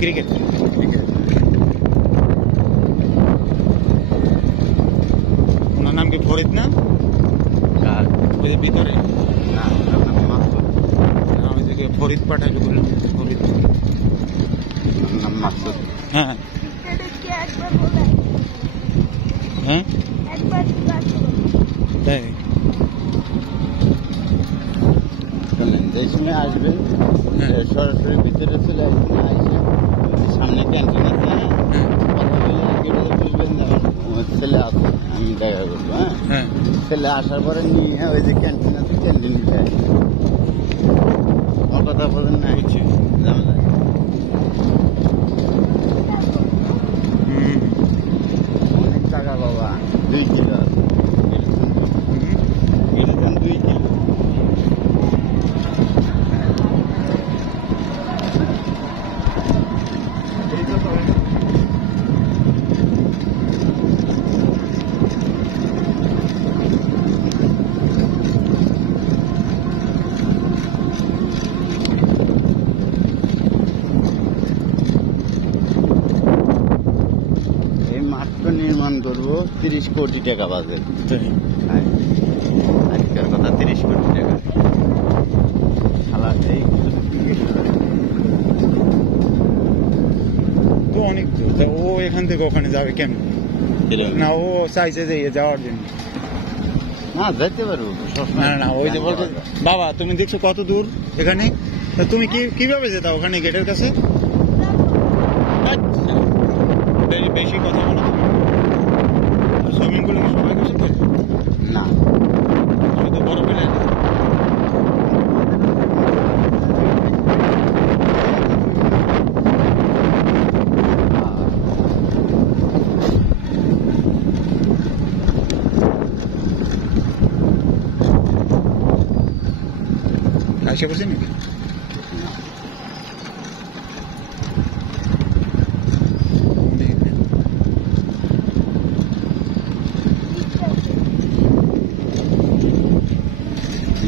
cricket ওনার নাম কি ফরিদ না ওই যে ভিতরে না মাসুদ না ওই যে ফরিদ পাঠাইল বললাম ফরিদ নাম মাসুদ হ্যাঁ হ্যাঁ তাই শোনেন যে সময় আসবেন সরাসরি ভিতরে চলে আসবেন আইসে সামনে ক্যান্টিন আছে কথা বলে গেটে বুঝবেন ছেলে আছে আমি দেখা করবো হ্যাঁ ছেলে আসার পরে নিয়ে ওই যে ক্যান্টিন আছে ক্যান্টিনে যায় আমার কথা বলেন না বুঝছি জানা অনেক টাকা বাবা 2 কিলো আছে গেলেছেন 2 কিলো মাত্র নির্মাণ করবো 30 কোটি টাকা বাজেট আজকের কথা 30 কোটি টাকা এই তো অনেক দূর তা ও এখান থেকে ওখানে যাবে কেন না ও চাইছে যে যাওয়ার জন্য না যাইতে পারবো না না ওই যে বলতে বাবা তুমি দেখছো কত দূর এখানে তা তুমি কিভাবে যেতা ওখানে গেটের কাছে বেশি কথা বলো আর সুইমিং পুলে সবাই গেছে তো না শুধু বড় পেলে আশা করছি নাকি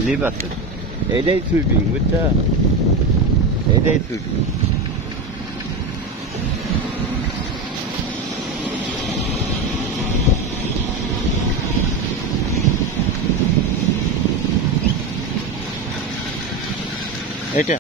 লিভ আছে এটাই সুইপিং বুঝছো এটাই সুইপিং